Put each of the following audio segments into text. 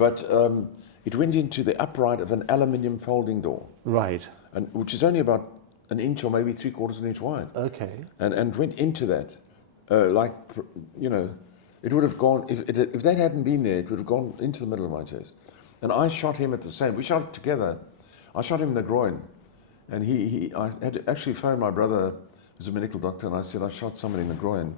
but it went into the upright of an aluminium folding door, Right. and which is only about an inch or maybe 3/4 of an inch wide, Okay. and went into that, it would have gone if that hadn't been there, it would have gone into the middle of my chest, and I shot him at the same. We shot it together. I shot him in the groin, and I had to actually phone my brother, who's a medical doctor, and I said, I shot somebody in the groin.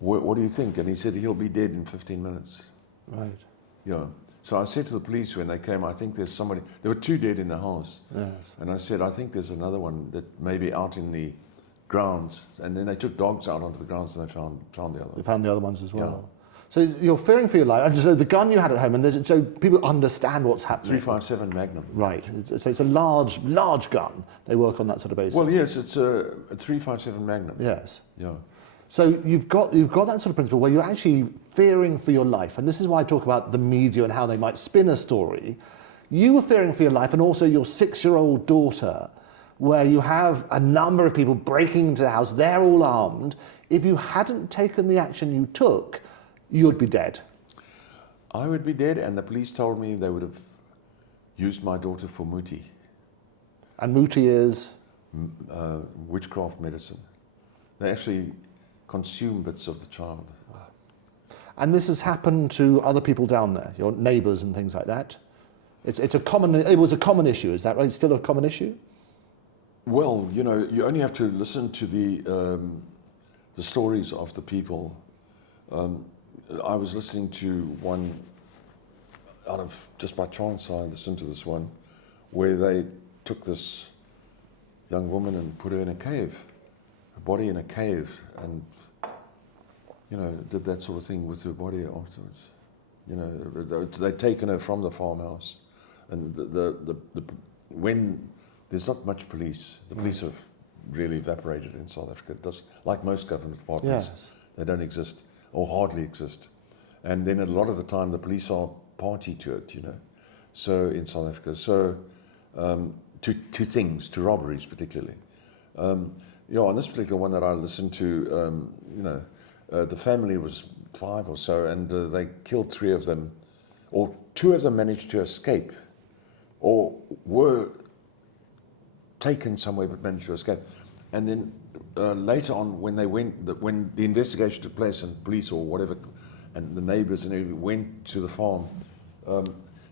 What do you think? And he said, he'll be dead in 15 minutes. Right. Yeah. So I said to the police when they came, I think there's somebody, there were 2 dead in the house. Yes. And I said, I think there's another one that may be out in the grounds. And then they took dogs out onto the grounds and they found the other. You found the other ones as well. So you're fearing for your life. And so the gun you had at home, and so people understand what's happening. 357 Magnum. Right. So it's a large gun. They work on that sort of basis. Well, yes, it's a 357 Magnum. Yes. Yeah. So you've got that sort of principle where you're actually fearing for your life, and this is why I talk about the media and how they might spin a story. You were fearing for your life, and also your 6-year-old daughter, where you have a number of people breaking into the house. They're all armed. If you hadn't taken the action you took, you'd be dead. I would be dead, and the police told me they would have used my daughter for muti. And muti is? Witchcraft medicine. They actually consume bits of the child. And this has happened to other people down there, your neighbours and things like that? It was a common issue, is that right? It's still a common issue? Well, you only have to listen to the stories of the people. I was listening to one just by chance, I listened to this one, where they took this young woman and put her in a cave, her body in a cave, and did that sort of thing with her body afterwards. They'd taken her from the farmhouse, and when there's not much police, the police have really evaporated in South Africa. It does, like most government departments, Yes. They don't exist or hardly exist. And then a lot of the time, the police are party to it, So in South Africa, to things, to robberies particularly. On this particular one that I listened to, the family was 5 or so, and they killed 3 of them, or 2 of them managed to escape, or were taken somewhere but managed to escape. And then later on, when the investigation took place, and police or whatever, and the neighbours and everybody went to the farm,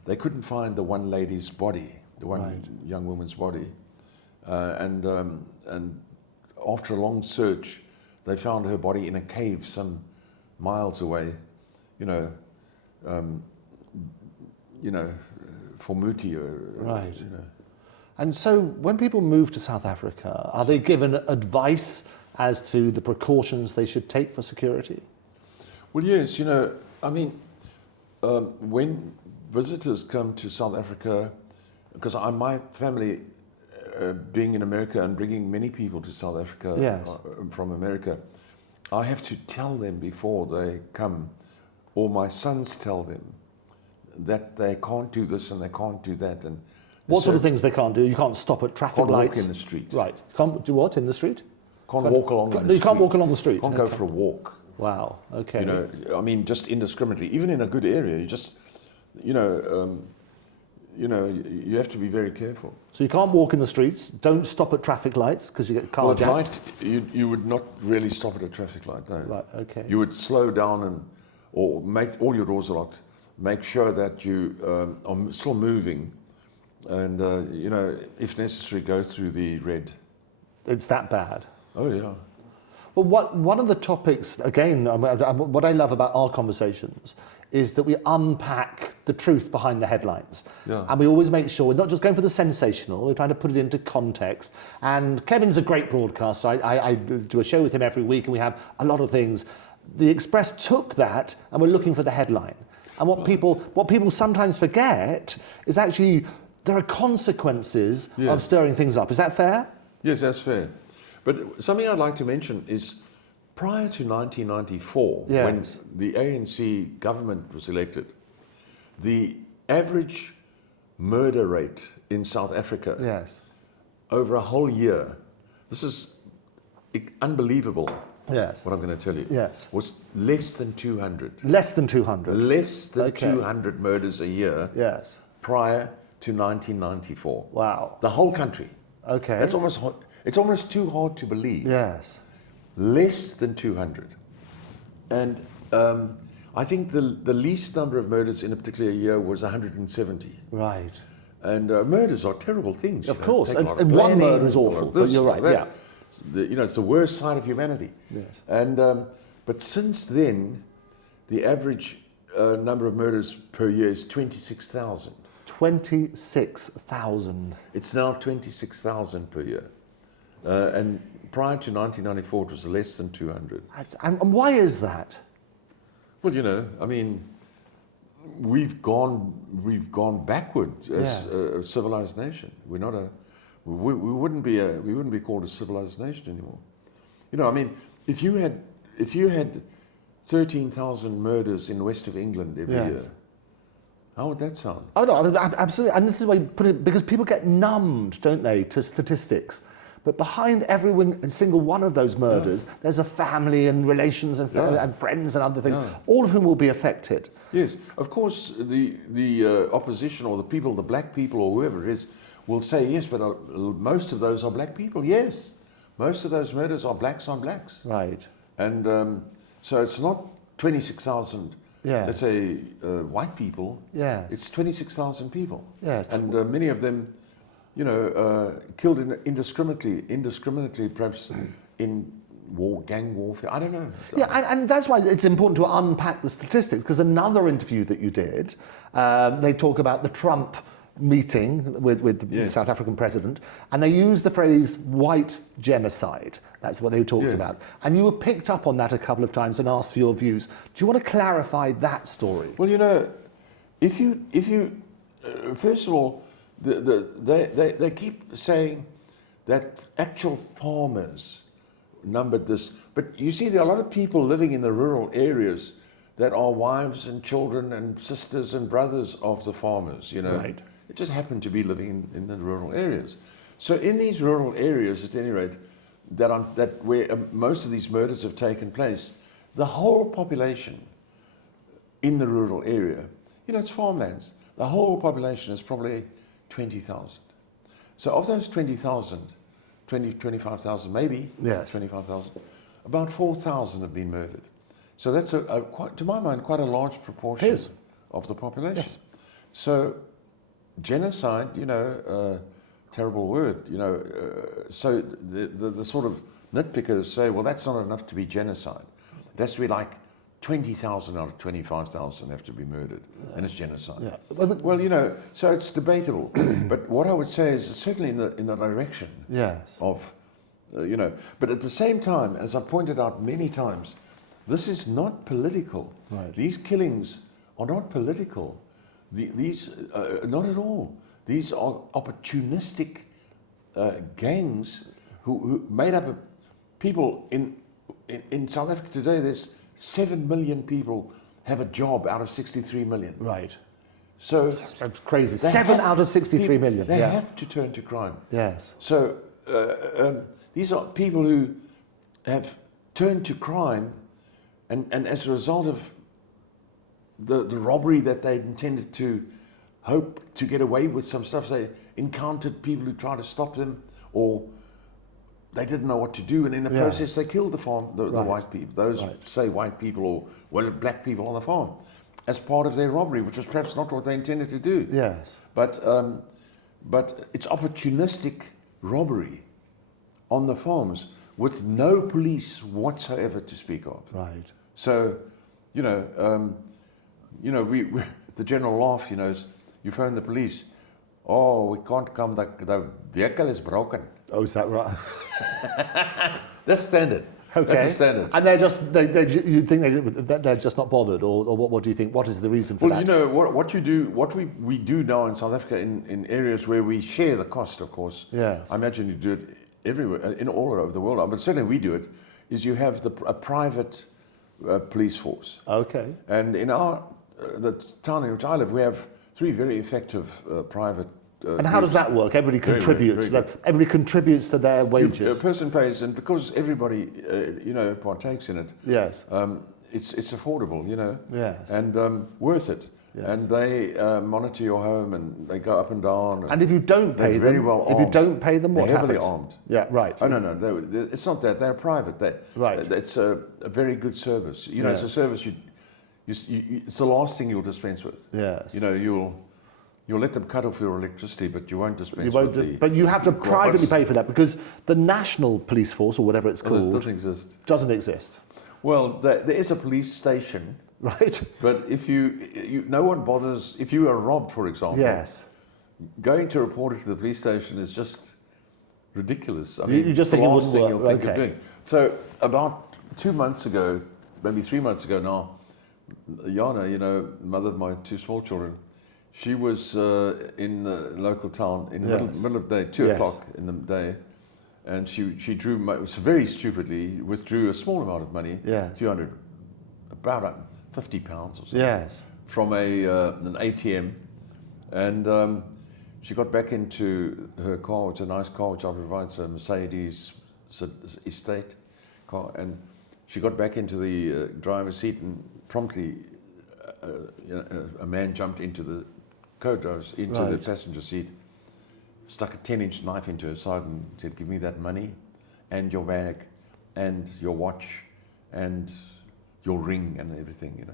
they couldn't find the one lady's body, the one young woman's body, and after a long search, they found her body in a cave some miles away, for muti. Right. And so when people move to South Africa, are they given advice as to the precautions they should take for security? Well, yes, when visitors come to South Africa, because my family, being in America and bringing many people to South Africa from America, I have to tell them before they come, or my sons tell them, that they can't do this and they can't do that. And what sort of things they can't do? You can't stop at traffic lights? Can't walk in the street. Right. Can't do what in the street? Can't walk along the street. You can't walk along the street? Can't go for a walk. Wow, okay. Just indiscriminately. Even in a good area, you just, you have to be very careful. So you can't walk in the streets, don't stop at traffic lights because you get carjacked? Well, at night, you would not really stop at a traffic light, no. Right, okay. You would slow down or make all your doors are locked, make sure that you are still moving, and, if necessary, go through the red. It's that bad? Oh, yeah. Well, one of the topics, again, what I love about our conversations is that we unpack the truth behind the headlines. Yeah. And we always make sure we're not just going for the sensational, we're trying to put it into context. And Kevin's a great broadcaster. I do a show with him every week, and we have a lot of things. The Express took that, and we're looking for the headline. And what people sometimes forget is actually there are consequences of stirring things up. Is that fair? Yes, that's fair. But something I'd like to mention is prior to 1994, when the ANC government was elected, the average murder rate in South Africa over a whole year, this is unbelievable, Yes. what I'm going to tell you, Yes. was less than 200. Less than 200. Less than Okay. 200 murders a year Yes. prior to 1994. Wow. The whole country. Okay. That's almost, it's almost too hard to believe. Yes. Less than 200. And I think the least number of murders in a particular year was 170. Right. And murders are terrible things. Of course. Take a lot of And one planning, murder is a lot awful, of but this, you're a lot right, of yeah. that. It's the worst side of humanity. Yes. And but since then, the average number of murders per year is 26,000. 26,000. It's now 26,000 per year. And prior to 1994, it was less than 200. And why is that? Well, you know, I mean, we've gone backwards as Yes. a civilized nation. We're not a, we wouldn't be called a civilized nation anymore. You know, I mean, if you had 13,000 murders in the west of England every Yes. year, how would that sound? Oh no, absolutely. And this is why you put it, because people get numbed, don't they, to statistics. But behind every single one of those murders, there's a family and relations and, and friends and other things, all of whom will be affected. Yes, of course, the opposition or the people, the black people or whoever it is, will say, yes, but most of those are black people. Yes, most of those murders are blacks on blacks. Right. And so it's not 26,000, Yes. let's say, white people. Yes. It's 26,000 people. Yes. And many of them, you know, killed indiscriminately, perhaps in gang warfare. I don't know. Yeah, and that's why it's important to unpack the statistics, because another interview that you did, they talk about the Trump meeting with the South African president, and they use the phrase white genocide. That's what they were talking about. And you were picked up on that a couple of times and asked for your views. Do you want to clarify that story? Well, you know, if you first of all, they keep saying that actual farmers numbered this, but you see there are a lot of people living in the rural areas that are wives and children and sisters and brothers of the farmers, you know. Right. It just happened to be living in the rural areas. So in these rural areas, at any rate, that where most of these murders have taken place, the whole population in the rural area, you know, it's farmlands, the whole population is probably 20,000. So of those 20,000, 25,000 maybe, Yes. 25,000, about 4,000 have been murdered. So that's quite, to my mind, quite a large proportion Yes. of the population. Yes. So genocide, you know, terrible word, you know, so the sort of nitpickers say, well, that's not enough to be genocide. It has to be like 20,000 out of 25,000 have to be murdered, and it's genocide. Yeah. Well, you know, so it's debatable. But what I would say is certainly in the direction Yes. of, you know, but at the same time, as I pointed out many times, this is not political. Right. These killings are not political. These not at all. These are opportunistic gangs who made up of people in South Africa today. There's 7 million people have a job out of 63 million. Right. So That's crazy. 7 out of 63 million. They Yeah. have to turn to crime. Yes. So these are people who have turned to crime, and as a result of the robbery that they intended to hope to get away with some stuff, they encountered people who tried to stop them, or they didn't know what to do, and in the process they killed the white people, those say white people or black people on the farm, as part of their robbery, which was perhaps not what they intended to do. Yes. But it's opportunistic robbery on the farms with no police whatsoever to speak of. Right. So, you know, we the general laugh, you know, is you phone the police. Oh, we can't come. The vehicle is broken. Oh, is that right? That's standard. Okay. That's a standard. And you think they're just not bothered, or what do you think? What is the reason for Well, that? you know, what you do, what we do now in South Africa in areas where we share the cost, of course. Yes. I imagine you do it everywhere, in all over the world, but certainly we do it, is you have a private police force. Okay. And in the town in which I live, we have 3 very effective private And how does that work? Everybody contributes. very Everybody contributes to their wages. A person pays, and because everybody, partakes in it, Yes. it's affordable, Yes. and worth it. Yes. And they monitor your home, and they go up and down. And if you don't pay them, what they're heavily happens? armed. Yeah, right. Oh no, it's not that. They're private. Right. It's a very good service. It's a service it's the last thing you'll dispense with. Yes. You'll let them cut off your electricity, but you won't dispense with it. But you have to privately pay for that, because the national police force, or whatever it's called, doesn't exist. Doesn't exist. Well, there is a police station. Right. But if no one bothers, if you are robbed, for example, yes, going to report it to the police station is just ridiculous. I mean, you just think it wouldn't work. You'll think of doing. So about 2 months ago, maybe 3 months ago now, Jana, mother of my 2 small children, she was in the local town in the middle of the day, 2 o'clock in the day, and she very stupidly withdrew a small amount of money, 200, about £50 or something, from an ATM, and she got back into her car, which is a nice car, which I provide, a Mercedes estate car, and she got back into the driver's seat, and promptly a man jumped into the the passenger seat, stuck a 10-inch knife into her side, and said, "Give me that money, and your bag, and your watch, and your ring, and everything,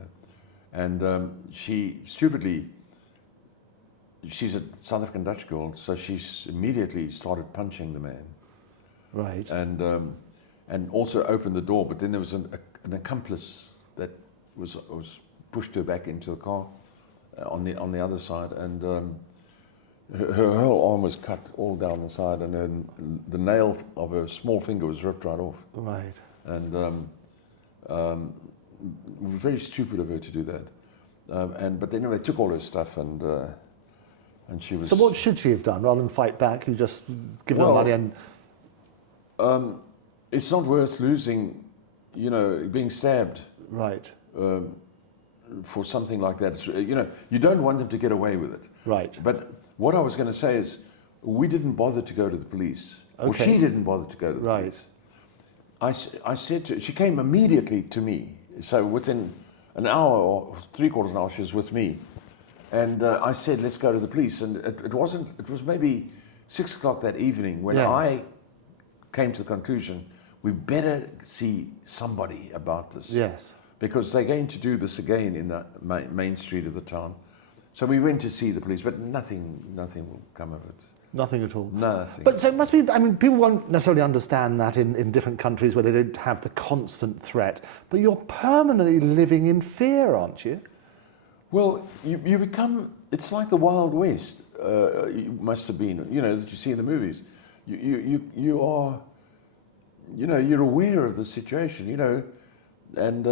And she stupidly, she's a South African Dutch girl, so she immediately started punching the man. Right. And also opened the door, but then there was an accomplice that was pushed her back into the car on the other side, and her whole arm was cut all down the side, and then the nail of her small finger was ripped right off. Right. And it was very stupid of her to do that. But anyway, they took all her stuff, and she was. So what should she have done rather than fight back? You just give her the money and. It's not worth losing, being stabbed. Right. For something like that, you don't want them to get away with it. Right. But what I was going to say is, we didn't bother to go to the police. Okay. Or she didn't bother to go to the police. I said to her, she came immediately to me. So within an hour or 3/4 an hour, she was with me. And I said, let's go to the police. And it was maybe 6 o'clock that evening when I came to the conclusion, we better see somebody about this. Yes. Because they're going to do this again in the main street of the town. So we went to see the police, but nothing will come of it. Nothing at all? Nothing. But so it must be, people won't necessarily understand that in different countries where they don't have the constant threat, but you're permanently living in fear, aren't you? Well, you become, it's like the Wild West, you must have been, that you see in the movies. You are, you're aware of the situation, and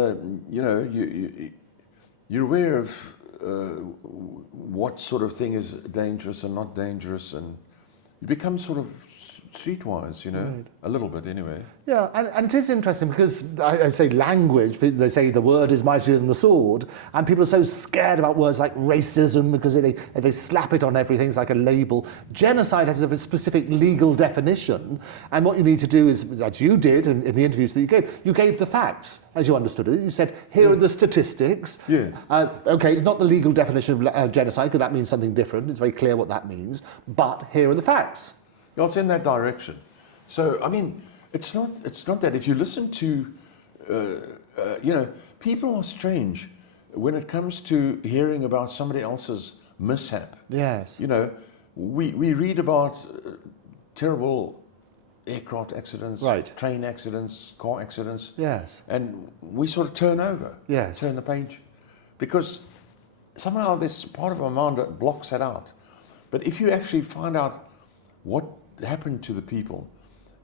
you're aware of what sort of thing is dangerous and not dangerous, and you become sort of streetwise, Right. a little bit anyway. Yeah, and it is interesting because I say language, they say the word is mightier than the sword, and people are so scared about words like racism because if they slap it on everything, it's like a label. Genocide has a specific legal definition, and what you need to do is, as you did in the interviews that you gave the facts, as you understood it. You said, here are the statistics. Yeah. Okay, it's not the legal definition of genocide, because that means something different. It's very clear what that means, but here are the facts. Yeah, it's in that direction. So, I mean, it's not that. If you listen to, people are strange when it comes to hearing about somebody else's mishap. Yes. We read about terrible aircraft accidents, right. train accidents, car accidents. Yes. And we sort of turn over, turn the page, because somehow this part of our mind that blocks that out. But if you actually find out what happened to the people,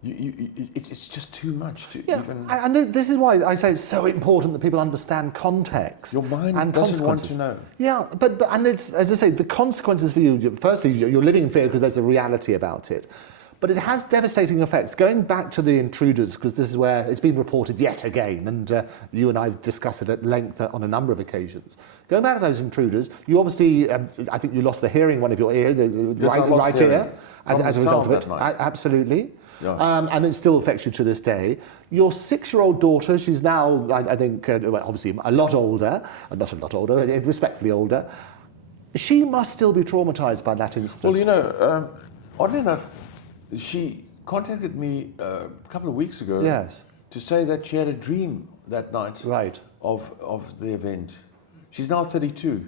it's just too much to even. And this is why I say it's so important that people understand context. Your mind and doesn't want to know. Yeah, but it's, as I say, the consequences for you. Firstly, you're living in fear because there's a reality about it, but it has devastating effects. Going back to the intruders, because this is where it's been reported yet again, and you and I have discussed it at length on a number of occasions. Going back to those intruders, you obviously, I think you lost the hearing, one of your ear, the Yes, I lost right hearing. ear, as a result of it. That night. Absolutely. Yeah. And it still affects you to this day. Your 6-year-old daughter, she's now, I think, well, obviously a lot older, not a lot older, respectfully older. She must still be traumatized by that incident. Well, you know, oddly enough, she contacted me a couple of weeks ago. Yes. To say that she had a dream that night. Right. Of the event. She's now 32.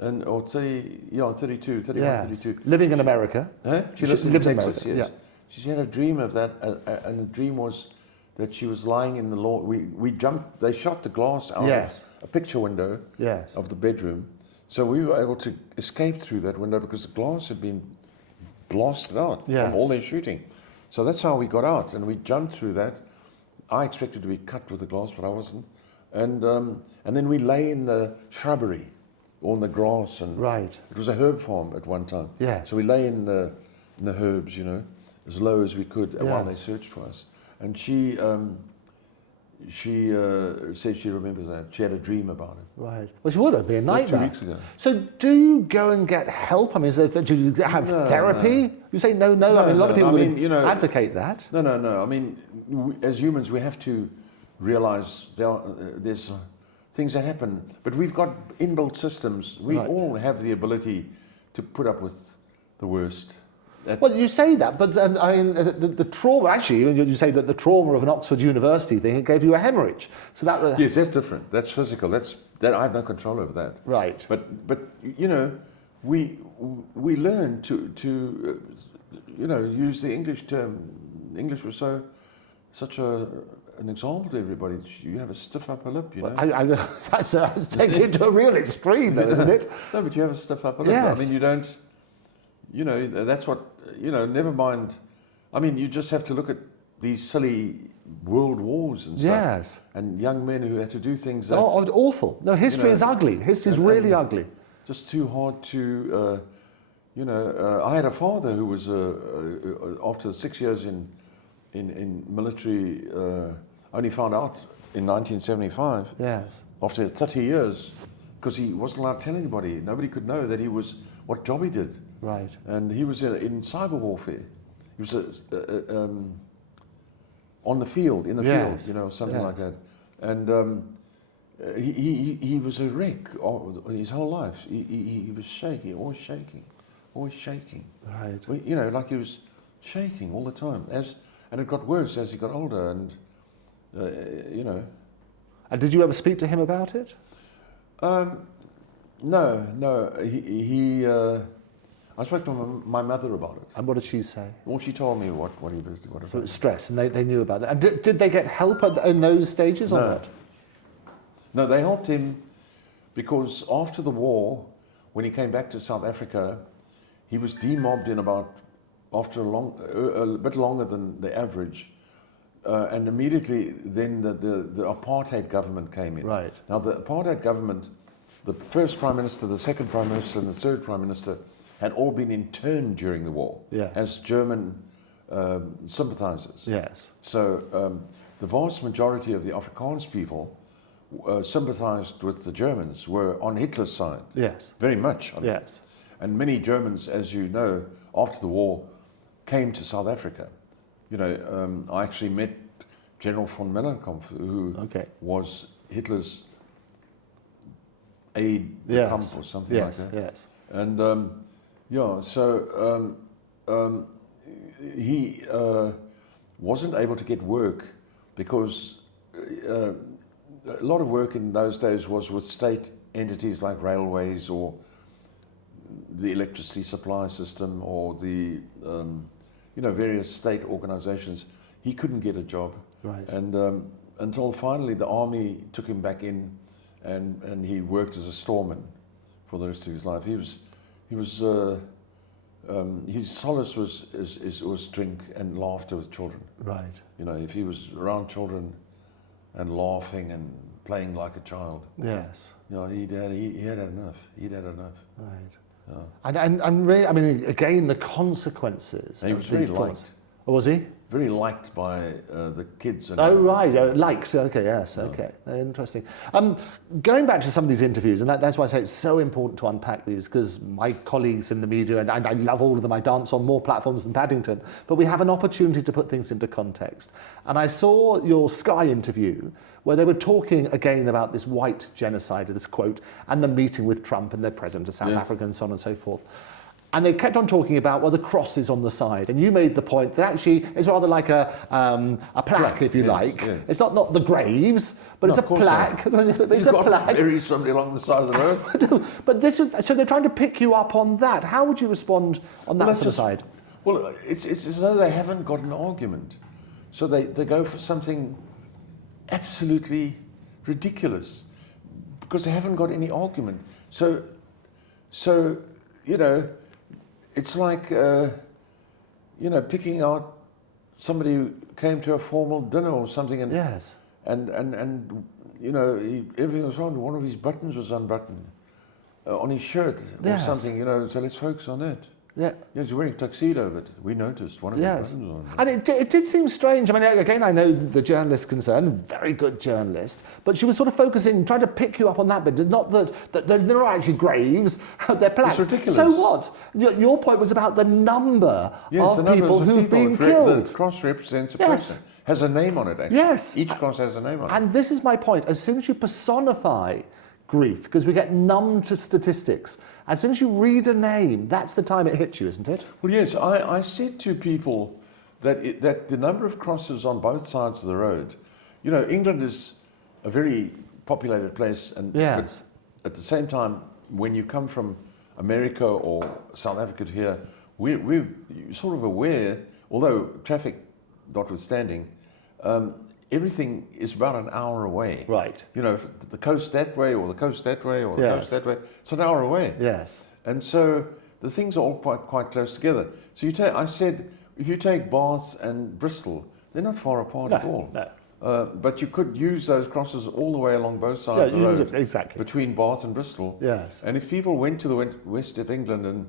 Or 32, 31, Yes. 32. Living in America. She lives in Texas, America. yes. Yeah. She had a dream of that, and the dream was that she was lying in the lawn. We jumped, they shot the glass out Yes. of a picture window Yes. of the bedroom. So we were able to escape through that window because the glass had been blasted out Yes. from all their shooting. So that's how we got out, and we jumped through that. I expected to be cut with the glass, but I wasn't. And then we lay in the shrubbery or in the grass. And Right. it was a herb farm at one time. Yes. So we lay in the herbs, you know, as low as we could while they Yes. searched for us. And she said she remembers that. She had a dream about it. Right. Well, she would have been a That was 2 nightmare. weeks ago. So do you go and get help? I mean, do you have therapy? You say no. I mean, a lot of people would advocate that. No. I mean, as humans, we have to realize there's things that happen. But we've got inbuilt systems. We Right. all have the ability to put up with the worst. Well, you say that, but I mean, the trauma, actually, you say that the trauma of an Oxford University thing, it gave you a hemorrhage. So that... Yes, that's different. That's physical. That I have no control over that. Right. But you know, we learn to you know, use the English term. English was such an example to everybody. You have a stiff upper lip, you know. Well, that's taking it to a real extreme, though, isn't it? No, but you have a stiff upper lip. Yes. I mean, you don't. You know, that's what, you know, never mind. I mean, you just have to look at these silly world wars and stuff. Yes. And young men who had to do things that... Oh, awful. No, history is ugly. History is really ugly. Just too hard to, you know, I had a father who was, after 6 years in military, only found out in 1975. Yes. After 30 years, because he wasn't allowed to tell anybody. Nobody could know that he was, what job he did. Right. And he was in cyber warfare. He was on the field, in the field, you know, something like that. And he was a wreck his whole life. He was shaking, always shaking. Right. Well, you know, like he was shaking all the time. And it got worse as he got older. And you know. And did you ever speak to him about it? No. I spoke to my mother about it. And what did she say? Well, she told me what he was. So it was stress, and they knew about it. And did they get help in those stages or not? No, they helped him because after the war, when he came back to South Africa, he was demobbed in after a bit longer than the average. And immediately then the apartheid government came in. Right. Now the apartheid government, the first prime minister, the second prime minister, and the third prime minister had all been interned during the war as German sympathizers. Yes. So the vast majority of the Afrikaans people sympathized with the Germans, were on Hitler's side. Yes. Very much. Yes. And many Germans, as you know, after the war, came to South Africa. You know, I actually met General von Mellencamp, who was Hitler's aide de camp or something like that. Yes. And he wasn't able to get work because a lot of work in those days was with state entities like railways or the electricity supply system or the various state organizations. He couldn't get a job. Right. And until finally the army took him back in, and he worked as a storeman for the rest of his life. His solace was drink and laughter with children. Right. You know, if he was around children and laughing and playing like a child. Yes. You know, he had enough. He'd had enough. Right. And really, I mean, again, the consequences. And he was very liked. Or was he? Very liked by the kids. And Oh, right. Likes. Okay, yes. Okay. Interesting. Going back to some of these interviews, and that's why I say it's so important to unpack these, because my colleagues in the media, and I love all of them, I dance on more platforms than Paddington, but we have an opportunity to put things into context. And I saw your Sky interview where they were talking again about this white genocide, this quote, and the meeting with Trump and the president of South Africa and so on and so forth. And they kept on talking about, well, the cross is on the side. And you made the point that actually it's rather like a plaque, if you like. Yeah. It's not the graves, but it's a plaque. It's a plaque. Bury somebody along the side of the road. But this is, so they're trying to pick you up on that. How would you respond on that sort of side? Well, it's as though they haven't got an argument. So they go for something absolutely ridiculous because they haven't got any argument. So you know, it's like, picking out somebody who came to a formal dinner or something, and everything was wrong. One of his buttons was unbuttoned on his shirt or something, so let's focus on that. Yeah, he's wearing a tuxedo, but we noticed one of his buttons on. And it did seem strange. I mean, again, I know the journalist concerned, very good journalist, but she was sort of focusing, trying to pick you up on that bit. Not that they're not actually graves, they're plaques. It's ridiculous. So what? Your point was about the number of people who've been killed. The cross represents a person. Has a name on it, actually. Yes. Each cross has a name on it. And this is my point. As soon as you personify grief, because we get numb to statistics, as soon as you read a name, that's the time it hits you, isn't it? Well, yes. I said to people that the number of crosses on both sides of the road, England is a very populated place, but at the same time, when you come from America or South Africa to here, we're sort of aware, although traffic notwithstanding, everything is about an hour away. Right. The coast that way, or the coast that way, or the coast that way. It's an hour away. Yes. And so the things are all quite close together. So I said, if you take Bath and Bristol, they're not far apart at all. No. But you could use those crosses all the way along both sides of the road, between Bath and Bristol. Yes. And if people went to the west of England and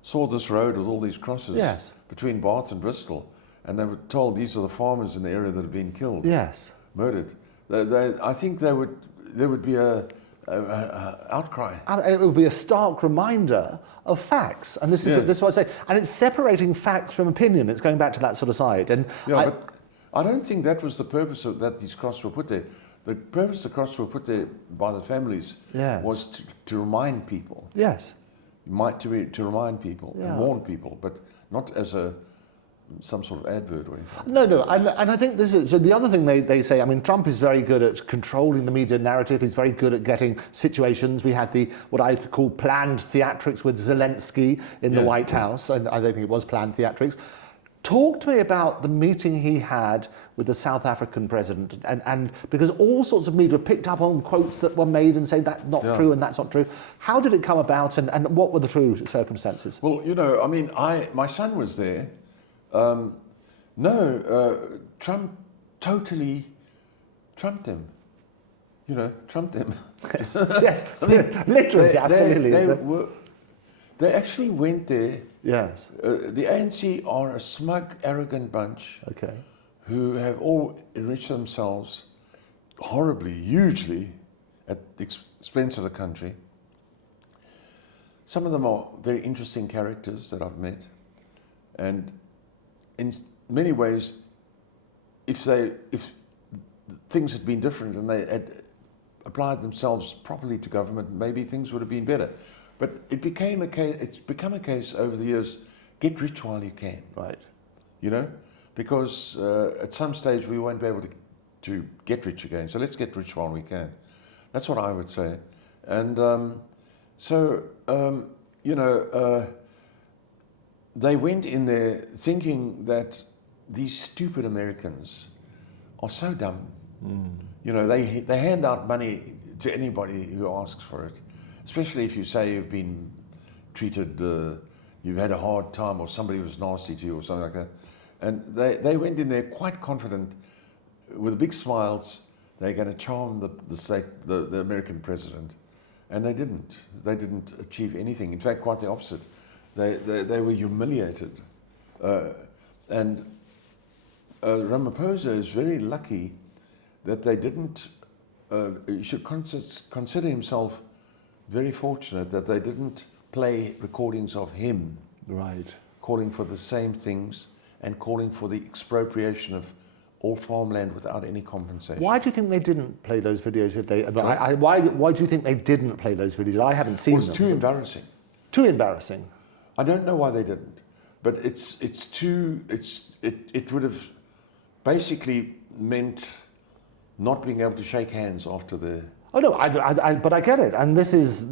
saw this road with all these crosses between Bath and Bristol, and they were told these are the farmers in the area that have been killed, murdered, I think there would be a outcry. And it would be a stark reminder of facts, and this is what I say. And it's separating facts from opinion. It's going back to that sort of side. And but I don't think that was the purpose that these crosses were put there. The purpose the crosses were put there by the families was to remind people. Yes. To remind people and warn people, but not as some sort of advert or anything. No, and I think this is, so the other thing they say, I mean, Trump is very good at controlling the media narrative, he's very good at getting situations. We had what I call planned theatrics with Zelensky in the White House, and I don't think it was planned theatrics. Talk to me about the meeting he had with the South African president, and because all sorts of media picked up on quotes that were made and say that's not true and that's not true. How did it come about, and what were the true circumstances? Well, my son was there. Trump totally trumped him. Trumped him. Yes, literally, absolutely. They actually went there. Yes. The ANC are a smug, arrogant bunch who have all enriched themselves horribly, hugely, at the expense of the country. Some of them are very interesting characters that I've met, and in many ways, if things had been different and they had applied themselves properly to government, maybe things would have been better. But it's become a case over the years, get rich while you can. Right. Because at some stage we won't be able to get rich again. So let's get rich while we can. That's what I would say. And they went in there thinking that these stupid Americans are so dumb. They hand out money to anybody who asks for it, especially if you say you've been treated, you've had a hard time, or somebody was nasty to you or something like that. And they went in there quite confident, with big smiles, they're going to charm the American president. And they didn't. They didn't achieve anything. In fact, quite the opposite. They were humiliated. And Ramaphosa is very lucky that they didn't, he should consider himself very fortunate that they didn't play recordings of him Right. calling for the same things and calling for the expropriation of all farmland without any compensation. Why do you think they didn't play those videos? If they, why do you think they didn't play those videos? I haven't seen Well, them. it's too embarrassing. Too embarrassing. I don't know why they didn't, but it would have basically meant not being able to shake hands after the. Oh no, but I get it. And this is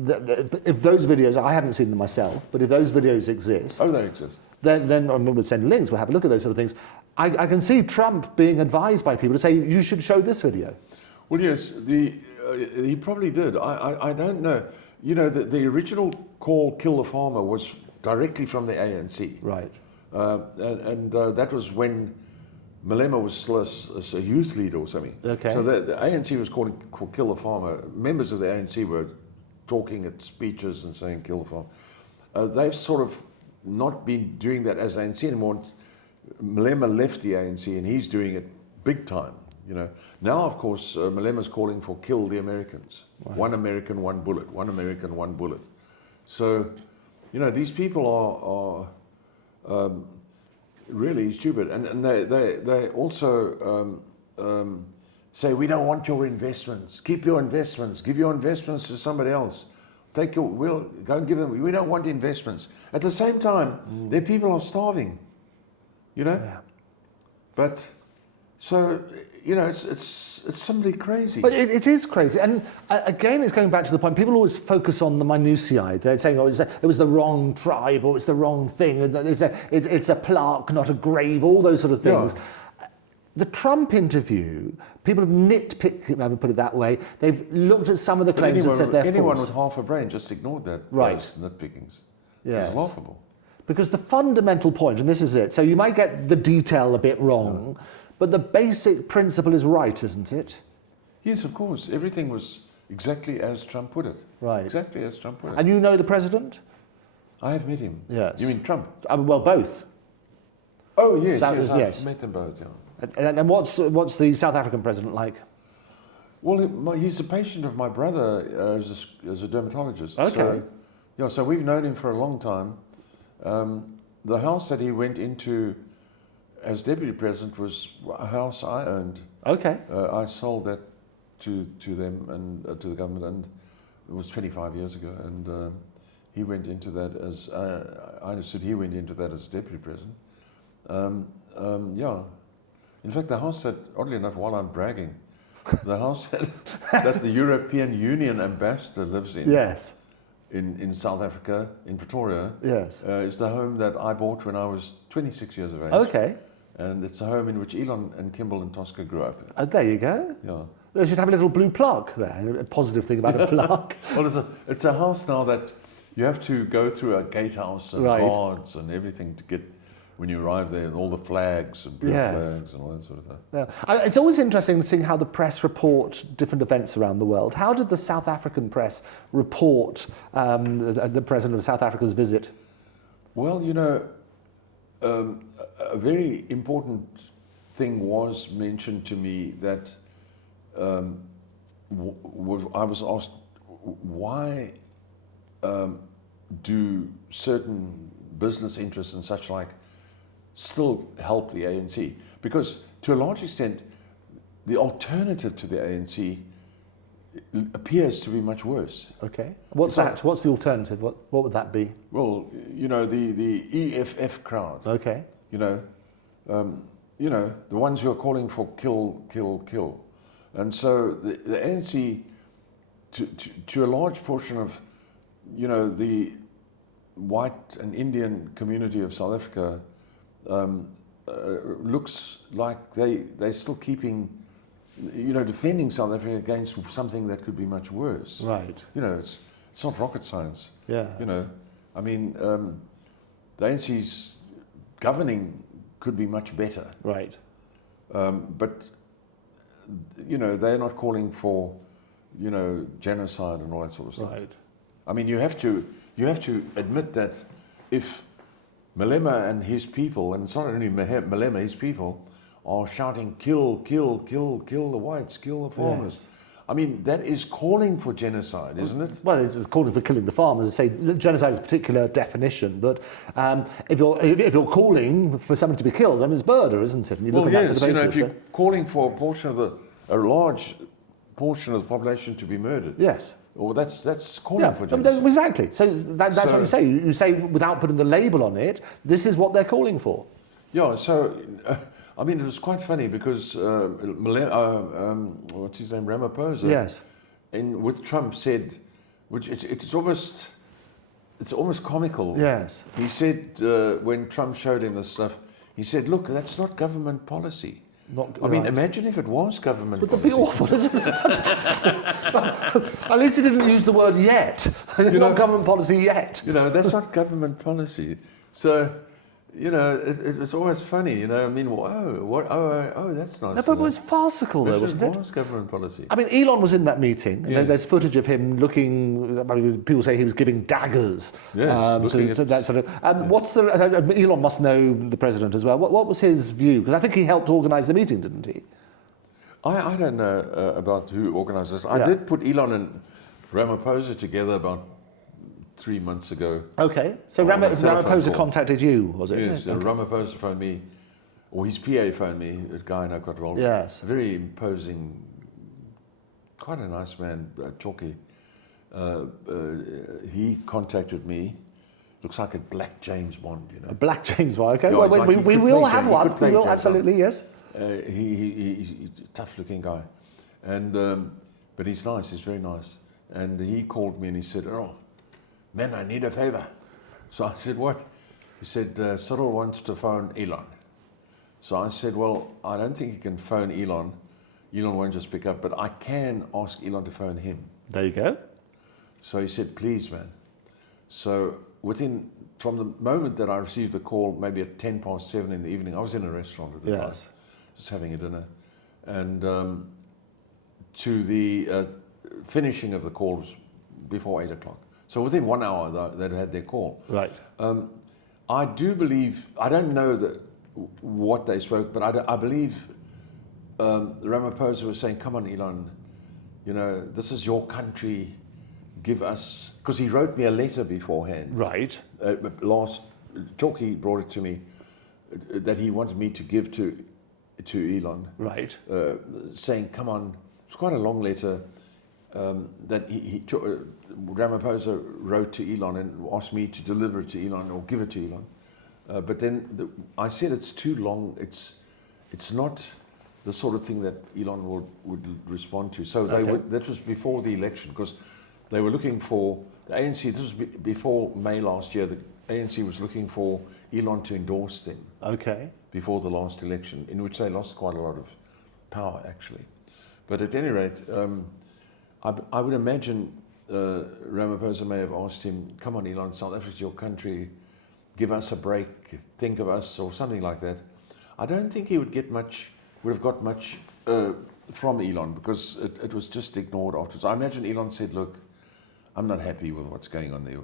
if those videos, I haven't seen them myself, but if those videos exist, Oh, they exist. then we'll send links. We'll have a look at those sort of things. I can see Trump being advised by people to say you should show this video. Well, yes, he probably did. I don't know. You know, the original call "Kill the Farmer" was directly from the ANC, Right. and that was when Malema was still a youth leader or something. Okay. So the ANC was calling for "Kill the Farmer." Members of the ANC were talking at speeches and saying "Kill the Farmer." They've sort of not been doing that as ANC anymore. Malema left the ANC and he's doing it big time. You know, now of course Malema's calling for "Kill the Americans." Right. One American, one bullet. One American, one bullet. So, you know, these people are really stupid, and they also say we don't want your investments. Keep your investments. Give your investments to somebody else. We'll go and give them. We don't want investments. At the same time, their people are starving. You know, Yeah. but so you know, it's simply crazy. But it is crazy. And again, it's going back to the point, people always focus on the minutiae. They're saying, oh, it was the wrong tribe, or it's the wrong thing. It's a plaque, not a grave, all those sort of things. Yeah. The Trump interview, people have nitpicked, if I would put it that way. They've looked at some of the claims and said they're false. Anyone with half a brain just ignored that. Right. Those nitpickings. Yes. It's laughable. Because the fundamental point, and this is it, so you might get the detail a bit wrong, but the basic principle is right, isn't it? Yes, of course. Everything was exactly as Trump put it. Right. Exactly as Trump put it. And you know the president? I have met him. Yes. You mean Trump? Well, both. Oh, yes, yes. I've met them both, yeah. And what's the South African president like? Well, he's a patient of my brother as a dermatologist. Okay. So we've known him for a long time. The house that he went into as deputy president was a house I owned. Okay. I sold that to them and to the government, and it was 25 years ago. And he went into that as I understood he went into that as deputy president. Yeah. In fact, the house that, oddly enough, while I'm bragging, the house that the European Union ambassador lives in. Yes. In South Africa, in Pretoria, yes, is the home that I bought when I was 26 years of age. Okay. And it's the home in which Elon and Kimball and Tosca grew up. There you go. Yeah. They should have a little blue plaque there, a positive thing about a plaque. Well, it's a house now that you have to go through a gatehouse and guards and everything to get when you arrive there, and all the flags and blue flags and all that sort of stuff. Yeah. It's always interesting seeing how the press report different events around the world. How did the South African press report the president of South Africa's visit? Well, you know, a very important thing was mentioned to me that I was asked, why do certain business interests and such like still help the ANC? Because to a large extent, the alternative to the ANC appears to be much worse. Okay. What's that? What's the alternative? What would that be? Well, you know, the EFF crowd. Okay. You know, the ones who are calling for kill, kill, kill. And so the ANC, to a large portion of, you know, the white and Indian community of South Africa, looks like they're still keeping, you know, defending South Africa against something that could be much worse. Right. You know, it's not rocket science. Yeah. You know, I mean, the ANC's governing could be much better. Right. But, you know, they're not calling for, you know, genocide and all that sort of stuff. Right. I mean, you have to admit that if Malema and his people, and it's not only Malema, his people, are shouting, kill, kill, kill, kill the whites, kill the farmers. Yes. I mean, that is calling for genocide, isn't it? Well, it's calling for killing the farmers. Say genocide is a particular definition, but if you're calling for someone to be killed, I mean, it's murder, isn't it? And you look at that sort of basis. If you're calling for a large portion of the population to be murdered. Yes. Well, that's calling for genocide. Exactly. So that's what you say. You say without putting the label on it, this is what they're calling for. Yeah. So, I mean, it was quite funny because what's his name, Ramaphosa. Yes. With Trump said, which it's almost comical. Yes. He said when Trump showed him this stuff, he said, "Look, that's not government policy." I mean, imagine if it was government policy. Would that be awful, isn't it? At least he didn't use the word yet. Not government policy yet. That's not government policy. So, it's always funny. I mean, that's nice. No, but it was farcical, though, wasn't it? It was government policy. I mean, Elon was in that meeting. And there's footage of him looking. I mean, people say he was giving daggers to that sort of. And what's the? Elon must know the president as well. What was his view? Because I think he helped organise the meeting, didn't he? I don't know about who organised this. I did put Elon and Ramaphosa together about 3 months ago. Okay, so Ramaphosa contacted you, was it? Yes, okay. Ramaphosa phoned me, or his PA phoned me, a guy I know quite well. Yes. Very imposing, quite a nice man, chalky. He contacted me. Looks like a black James Bond, A black James Bond, okay. Yeah, Well, like we will have one. We will, James absolutely, Bond. yes. He's a tough-looking guy, and but he's nice. He's very nice. And he called me and he said, "Errol, man, I need a favor." So I said, "What?" He said, "Cyril wants to phone Elon." So I said, "Well, I don't think you can phone Elon. Elon won't just pick up, but I can ask Elon to phone him." There you go. So he said, "Please, man." So from the moment that I received the call, maybe at 7:10 in the evening, I was in a restaurant at the time, just having a dinner, and to the finishing of the call was before 8:00. So within 1 hour, they'd had their call. Right. I do believe, I don't know what they spoke, but I believe Ramaphosa was saying, "Come on, Elon, this is your country, give us," because he wrote me a letter beforehand. Right. Chalky brought it to me, that he wanted me to give to Elon. Right. Saying, "Come on," it's quite a long letter that Ramaphosa wrote to Elon and asked me to deliver it to Elon or give it to Elon. But then I said it's too long. It's not the sort of thing that Elon would respond to. So that was before the election, because they were looking for the ANC. This was before May last year. The ANC was looking for Elon to endorse them. Okay. Before the last election, in which they lost quite a lot of power, actually. But at any rate, I would imagine Ramaphosa may have asked him, "Come on, Elon, South Africa's your country, give us a break, think of us," or something like that. I don't think he would have got much from Elon, because it was just ignored afterwards. I imagine Elon said, "Look, I'm not happy with what's going on there.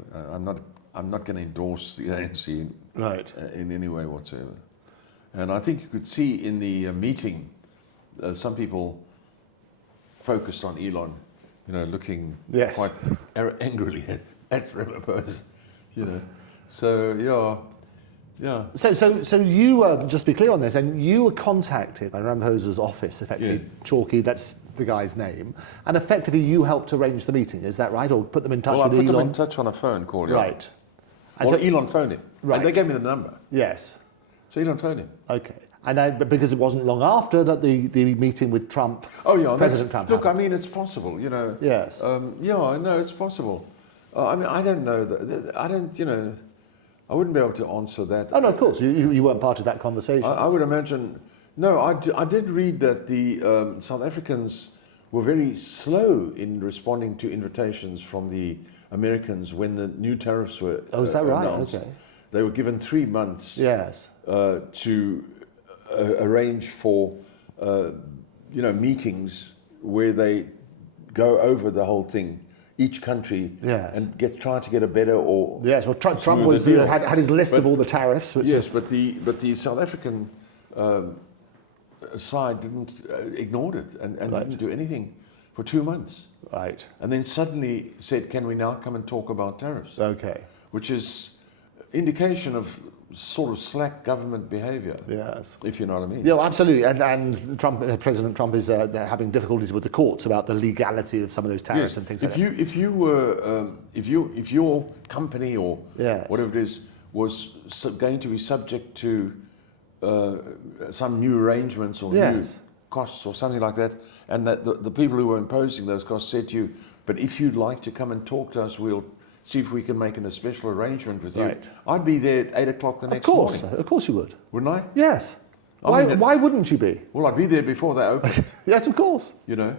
I'm not going to endorse the ANC in any way whatsoever." And I think you could see in the meeting, some people focused on Elon, looking quite angrily at Ramaphosa, So yeah. So you were, just to be clear on this, and you were contacted by Ramaphosa's office, effectively, Chalky, that's the guy's name, and effectively you helped arrange the meeting, is that right? Or put them in touch with Elon? Well, I put them in touch on a phone call, Right. And so Elon phoned him. Right. And they gave me the number. Yes. So Elon phoned him. Okay. And because it wasn't long after that the meeting with Trump, President Trump look, happened. I mean, it's possible, Yes. I know it's possible. I mean, I don't know. I wouldn't be able to answer that. Oh, no, of course. You weren't part of that conversation. I would imagine. No, I did read that the South Africans were very slow in responding to invitations from the Americans when the new tariffs were is that right? announced. Okay. They were given 3 months to arrange for meetings where they go over the whole thing, each country, and try to get a better or well, Trump was had his list of all the tariffs. But the South African side ignored it and Right. didn't do anything for 2 months. Right. And then suddenly said, can we now come and talk about tariffs? Okay. Which is indication of sort of slack government behavior, Yes. if you know what I mean. Yeah, absolutely. And Trump, President Trump is having difficulties with the courts about the legality of some of those tariffs and things like that. If your company or Yes. whatever it is was going to be subject to some new arrangements or new Yes. costs or something like that, and that the people who were imposing those costs said to you, but if you'd like to come and talk to us, we'll see if we can make a special arrangement with you. Right. I'd be there at 8 o'clock the next morning. Of course you would. Wouldn't I? Yes. I mean, Why wouldn't you be? Well, I'd be there before they open, Yes, of course. you know.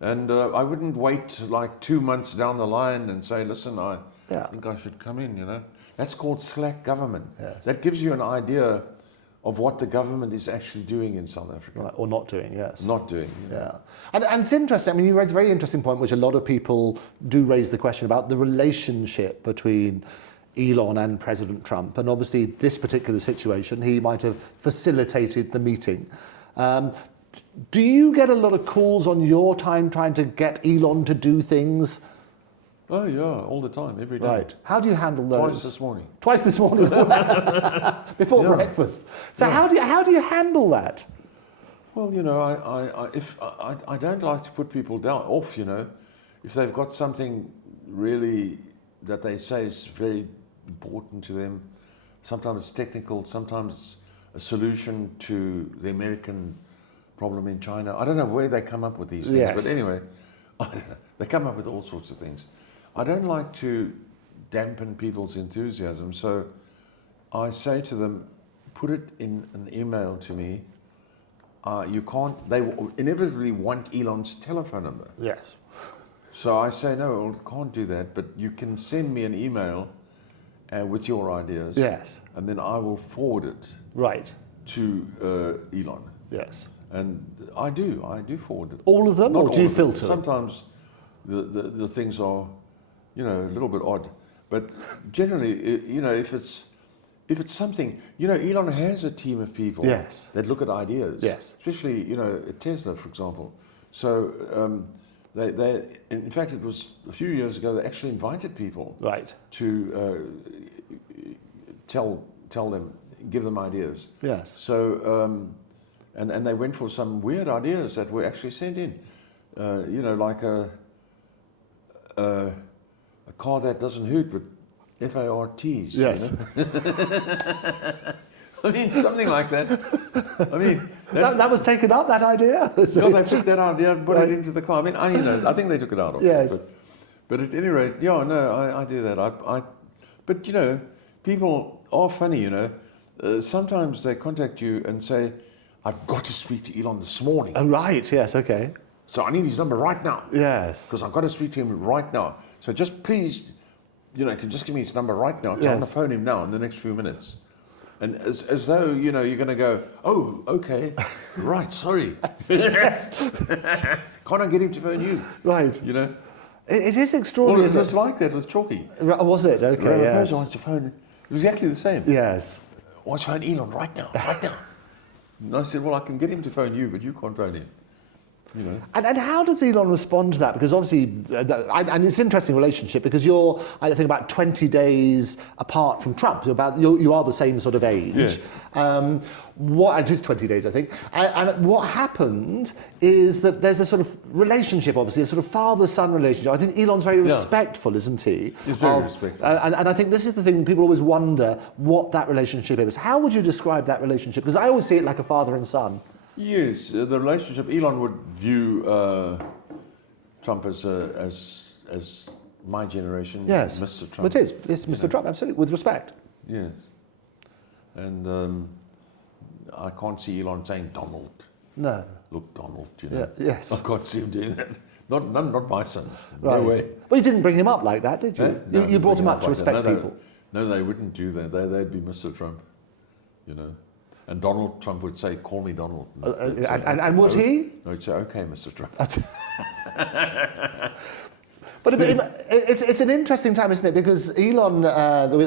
And I wouldn't wait like 2 months down the line and say, listen, I Yeah. think I should come in, you know. That's called slack government. Yes. That gives you an idea of what the government is actually doing in South Africa. Right. Or not doing, yes. Not doing. You know. Yeah. And it's interesting. I mean, you raise a very interesting point, which a lot of people do raise the question about the relationship between Elon and President Trump. And obviously, this particular situation, he might have facilitated the meeting. Do you get a lot of calls on your time trying to get Elon to do things? Oh, yeah, all the time, every day. Right. How do you handle those? Twice this morning. Twice this morning, before Yeah. breakfast. So Yeah. how do you handle that? Well, you know, I don't like to put people off, you know. If they've got something really that they say is very important to them, sometimes it's technical, sometimes it's a solution to the American problem in China. I don't know where they come up with these things, Yes. but anyway, they come up with all sorts of things. I don't like to dampen people's enthusiasm, so I say to them, put it in an email to me. You can't, they inevitably want Elon's telephone number. Yes. So I say, no, I can't do that, but you can send me an email with your ideas. Yes. And then I will forward it Right. to Elon. Yes. And I do forward it. All of them, Not or do you all of them. filter? Sometimes the things are, you know, a little bit odd. But generally, you know, if it's something, you know, Elon has a team of people Yes. that look at ideas. Yes. Especially, you know, at Tesla, for example. So they in fact, it was a few years ago, they actually invited people Right. to tell them, give them ideas. Yes. So, and they went for some weird ideas that were actually sent in. You know, like a car that doesn't hoot, but FARTs. Yes. You know? I mean, something like that. I mean, That was taken up, that idea? no, they took that idea and put it into the car. I mean, I think they took it out of Yes. it. But at any rate, yeah, no, I do that. But, you know, people are funny, you know. Sometimes they contact you and say, I've got to speak to Elon this morning. Oh, right. Yes. Okay. So I need his number right now. Yes. Because I've got to speak to him right now. So just please, you know, can just give me his number right now. I'm Yes. going to phone him now in the next few minutes. And as though, you know, you're going to go, oh, okay, right, sorry. Yes. Can't I get him to phone you? Right. You know? It is Well, extraordinary. it was isn't like that with Chalky. it? Was it? Okay. Yes. Ramaphosa wants to phone. It was exactly the same. Yes. Wants to phone Elon right now, right now. And I said, well, I can get him to phone you, but you can't phone him. You know? And how does Elon respond to that? Because obviously, and it's an interesting relationship because you're, I think, about 20 days apart from Trump. You are the same sort of age. Yeah. It is 20 days, I think. And what happened is that there's a sort of relationship, obviously, a sort of father-son relationship. I think Elon's very respectful, isn't he? He's very respectful. And I think this is the thing, people always wonder what that relationship is. How would you describe that relationship? Because I always see it like a father and son. Yes, the relationship. Elon would view Trump as my generation. Yes. Mr. Trump. It is. It's Mr. Trump, absolutely, with respect. Yes. And I can't see Elon saying Donald. No. Look, Donald. You know. Yeah, yes. I can't see him doing that. Not my son. Right. No way. Well, you didn't bring him up like that, did you? Eh? No, You brought him up to like that. respect people. No, they wouldn't do that. They'd be Mr. Trump. You know. And Donald Trump would say, call me Donald. And would he? No, he'd say, okay, Mr. Trump. But it's an interesting time, isn't it? Because Elon,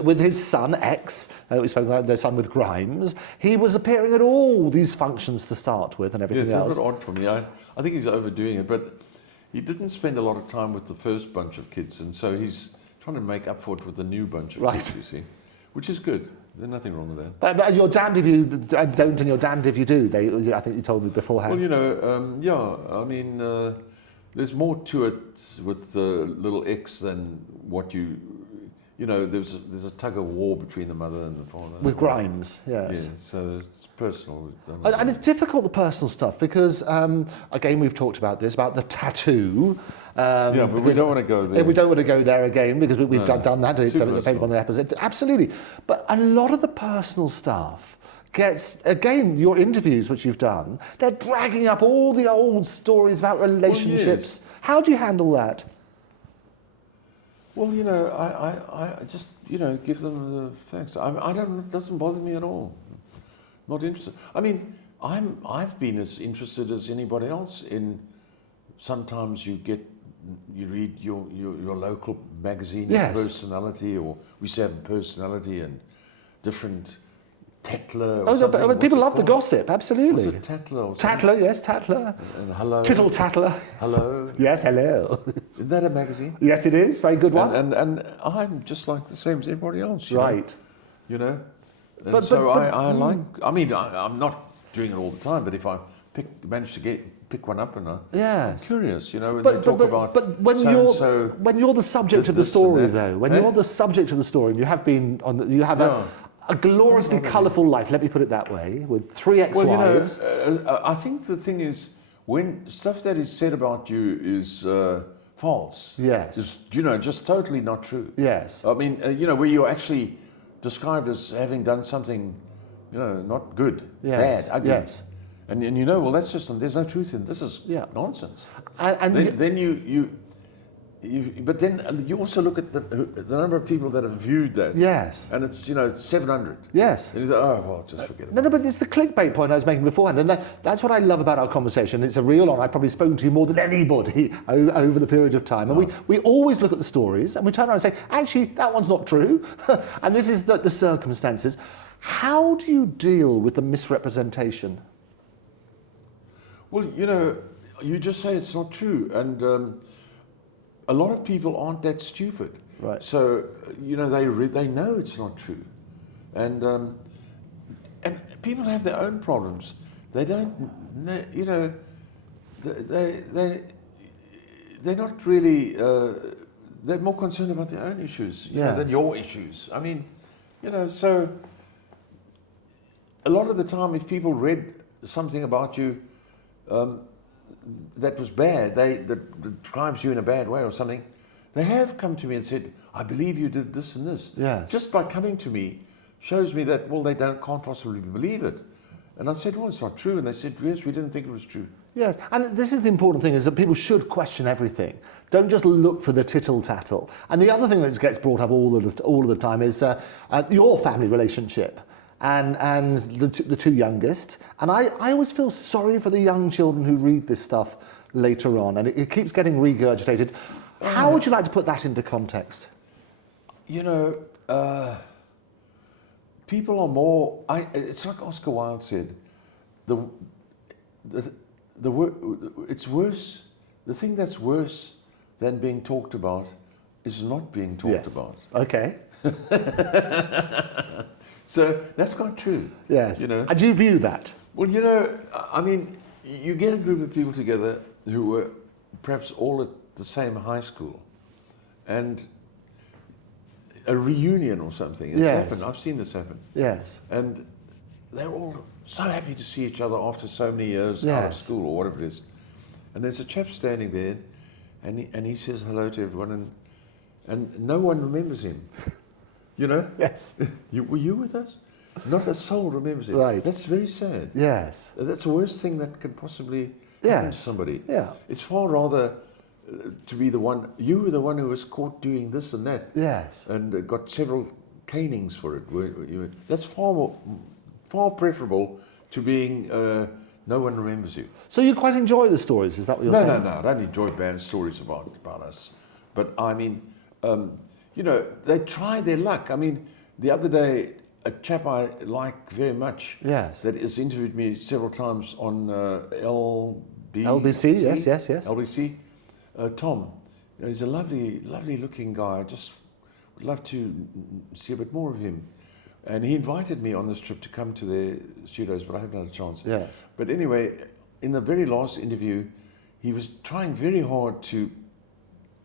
with his son, X, we spoke about their son with Grimes, he was appearing at all these functions to start with and everything else. It's a bit odd for me. I think he's overdoing it, but he didn't spend a lot of time with the first bunch of kids, and so he's trying to make up for it with the new bunch of kids, you see, which is good. There's nothing wrong with that. But you're damned if you don't and you're damned if you do. I think you told me beforehand. Well, I mean, there's more to it with little X than what you know. There's a tug of war between the mother and the father. With Grimes, yes. Yeah, so it's personal. And it's difficult, the personal stuff, because, again, we've talked about this, about the tattoo. But we don't want to go there. We don't want to go there again, because we've done that. It's available on the episode. Absolutely. But a lot of the personal stuff gets, again, your interviews, which you've done, they're dragging up all the old stories about relationships. Well, yes. How do you handle that? Well, I just, give them the facts. It doesn't bother me at all. Not interested. I mean, I've been as interested as anybody else in. Sometimes you read your local magazine, yes. Personality, or we say personality and different Tatler. But people love the gossip, absolutely. Was it Tatler? Or Tatler, yes, Tatler. And Hello. Tittle Tatler. Hello. Yes, hello. Isn't that a magazine? Yes, it is. Very good one. And I'm just like the same as everybody else. Right. And I'm not doing it all the time, but if I manage to pick one up, and I'm curious, when they talk about. But when you're the subject of the story, though, when you're the subject of the story, and you have been a gloriously colourful life, let me put it that way, with 3 ex-wives. Well, I think the thing is, when stuff that is said about you is false. Yes. Is, just totally not true. Yes. I mean, where you're actually described as having done something, not good, bad, ugly. Yes. And well, that's just, there's no truth in this. Is nonsense. And then but then you also look at the number of people that have viewed that. Yes. And it's 700. Yes. And you say, oh well, just forget it. No, but it's the clickbait point I was making beforehand, and that's what I love about our conversation. It's a real on. I've probably spoken to you more than anybody over the period of time, and we always look at the stories and we turn around and say, actually, that one's not true, and this is the circumstances. How do you deal with the misrepresentation? Well, you just say it's not true, and a lot of people aren't that stupid. Right. So they know it's not true, and people have their own problems. They don't, they're not really. They're more concerned about their own issues than your issues. I mean, so a lot of the time, if people read something about you that was bad, that describes you in a bad way or something, they have come to me and said, I believe you did this and this. Yes. Just by coming to me shows me that, well, can't possibly believe it. And I said, well, it's not true. And they said, yes, we didn't think it was true. Yes, and this is the important thing, is that people should question everything. Don't just look for the tittle-tattle. And the other thing that gets brought up all of the time is your family relationship. And the 2 youngest. And I always feel sorry for the young children who read this stuff later on, and it keeps getting regurgitated. How would you like to put that into context? People are more. It's like Oscar Wilde said. It's worse. The thing that's worse than being talked about is not being talked about. Okay. So that's quite true. Yes. And do you view that? Well, I mean, you get a group of people together who were perhaps all at the same high school, and a reunion or something. It's happened. I've seen this happen. Yes. And they're all so happy to see each other after so many years out of school or whatever it is. And there's a chap standing there, and he says hello to everyone, and no one remembers him. Yes. Were you with us? Not a soul remembers it. Right. That's very sad. Yes. That's the worst thing that could possibly happen to somebody. Yeah. It's far rather to be the one, you were the one who was caught doing this and that. Yes. And got several canings for it. That's far preferable to being no one remembers you. So you quite enjoy the stories, is that what you're saying? No. I don't enjoy bad stories about us. But I mean, you know, they try their luck. I mean, the other day, a chap I like very much Yes. that has interviewed me several times on LBC, yes, yes, yes. LBC, Tom. He's a lovely, lovely looking guy. I just would love to see a bit more of him. And he invited me on this trip to come to their studios, but I haven't had a chance. Yes. But anyway, in the very last interview, he was trying very hard to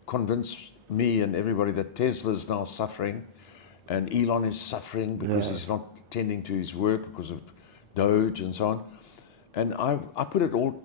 convince me and everybody that Tesla is now suffering and Elon is suffering because Yes. he's not tending to his work because of Doge and so on. And I put it all